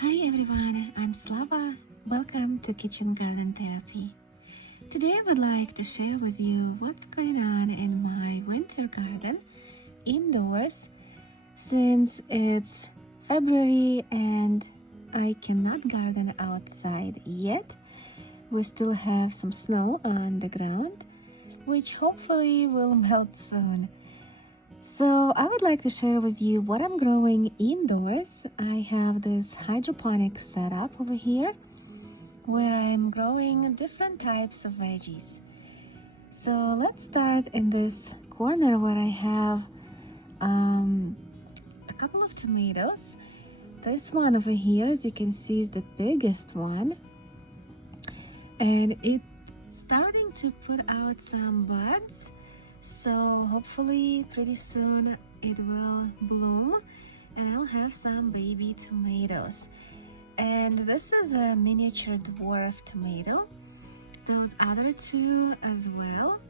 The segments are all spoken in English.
Hi everyone, I'm Slava. Welcome to Kitchen Garden Therapy. Today I would like to share with you what's going on in my winter garden indoors since it's February and I cannot garden outside yet. We still have some snow on the ground, which hopefully will melt soon. So I would like to share with you what I'm growing indoors. I have this hydroponic setup over here where I'm growing different types of veggies. So let's start in this corner where I have a couple of tomatoes. This one over here, as you can see, is the biggest one, and it's starting to put out some buds. So hopefully pretty soon it will bloom and I'll have some baby tomatoes. And this is a miniature dwarf tomato. Those other two as well.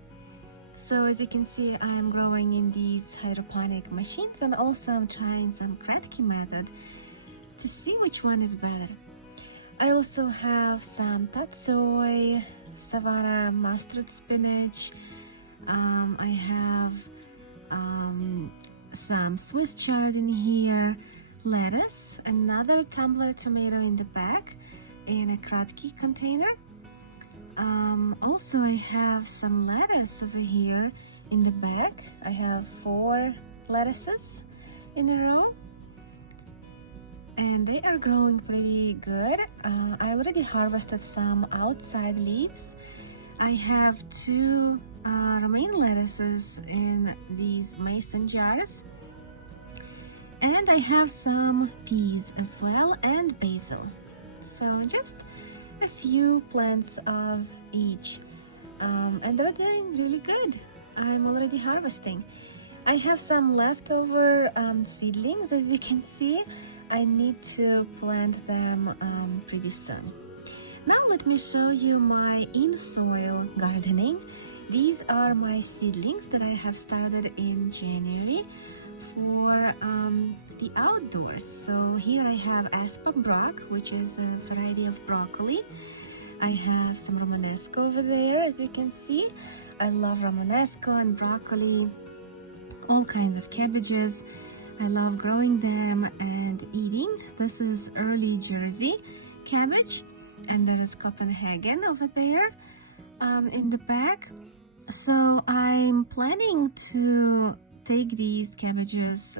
So as you can see, I am growing in these hydroponic machines, and also I'm trying some Kratky method to see which one is better. I also have some tatsoi, Savannah mustard spinach. I have some Swiss chard in here, lettuce, another tumbler tomato in the back in a Kratky container. Also I have some lettuce over here in the back. I have 4 lettuces in a row and they are growing pretty good. I already harvested some outside leaves. I have 2 romaine lettuces in these mason jars, and I have some peas as well and basil. So just a few plants of each, and they're doing really good. I'm already harvesting. I have some leftover seedlings. As you can see, I need to plant them pretty soon. Now let me show you my in-soil gardening. These are my seedlings that I have started in January for the outdoors. So here I have Brock, which is a variety of broccoli. I have some Romanesco over there, as you can see. I love Romanesco and broccoli, all kinds of cabbages. I love growing them and eating. This is early Jersey cabbage, and there is Copenhagen over there in the back. So I'm planning to take these cabbages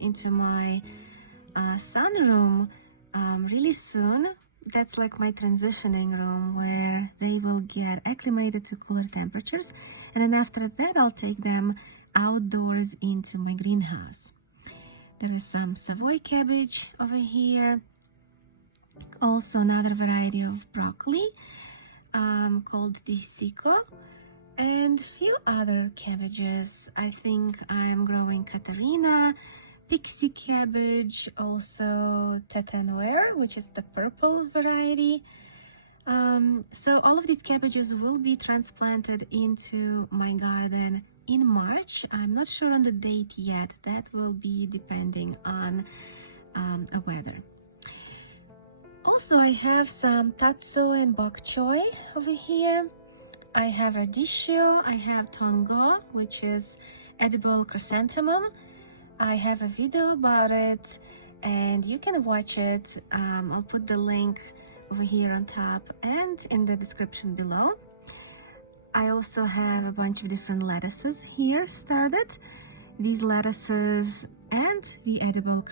into my sunroom really soon. That's like my transitioning room where they will get acclimated to cooler temperatures, and then after that I'll take them outdoors into my greenhouse. There is some Savoy cabbage over here, also another variety of broccoli called Disico, and a few other cabbages. I think I'm growing Katarina, Pixie cabbage, also Tete Noir, which is the purple variety. So all of these cabbages will be transplanted into my garden in March. I'm not sure on the date yet. That will be depending on the weather. Also, I have some tatsoi and bok choy over here. I have radicchio, I have tongo, which is edible chrysanthemum. I have a video about it and you can watch it. I'll put the link over here on top and in the description below. I also have a bunch of different lettuces here started. These lettuces and the edible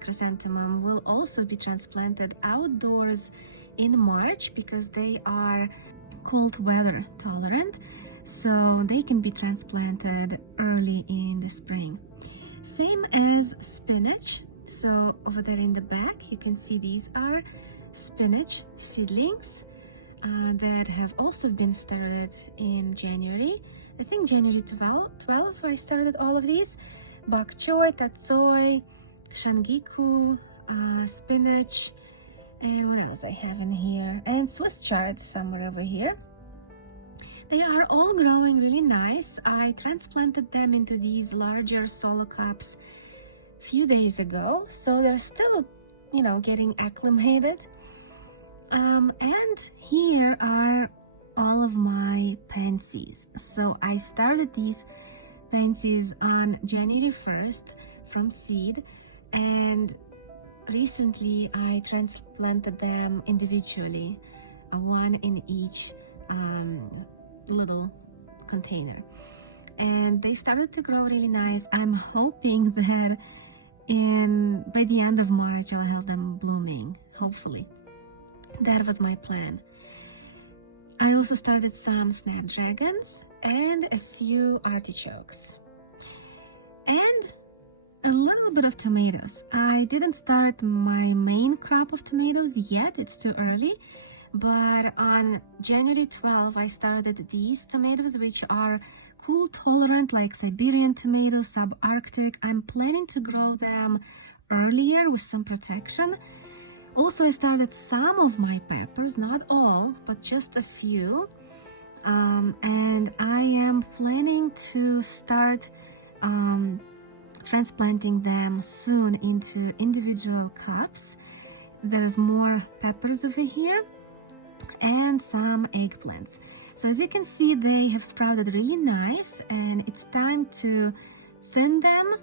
chrysanthemum will also be transplanted outdoors in March because they are cold weather tolerant, so they can be transplanted early in the spring. Same as spinach. So over there in the back you can see these are spinach seedlings that have also been started in January. I think January 12 I started all of these. Bok choy, tatsoi, shangiku, spinach, and what else I have in here, and Swiss chard somewhere over here. They are all growing really nice. I transplanted them into these larger solo cups a few days ago, so they're still getting acclimated. And here are all of my pansies. So I started these pansies on January 1st from seed, and recently I transplanted them individually, one in each little container, and they started to grow really nice. I'm hoping that by the end of March I'll have them blooming, hopefully. That was my plan. I also started some snapdragons and a few artichokes and a little bit of tomatoes. I didn't start my main crop of tomatoes yet, it's too early, but on January 12th I started these tomatoes, which are cool tolerant, like Siberian tomatoes, subarctic. I'm planning to grow them earlier with some protection. Also, I started some of my peppers, not all, but just a few, and I am planning to start transplanting them soon into individual cups. There's more peppers over here and some eggplants. So as you can see, they have sprouted really nice, and it's time to thin them,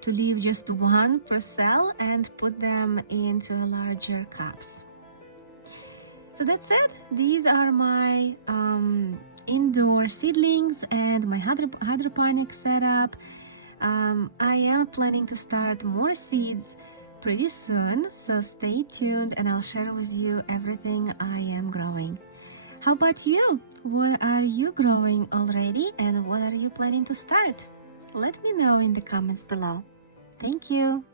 to leave just one per cell and put them into larger cups. So that's it. These are my indoor seedlings and my hydroponic setup. I am planning to start more seeds pretty soon, so stay tuned and I'll share with you everything I am growing. How about you? What are you growing already, and what are you planning to start? Let me know in the comments below. Thank you.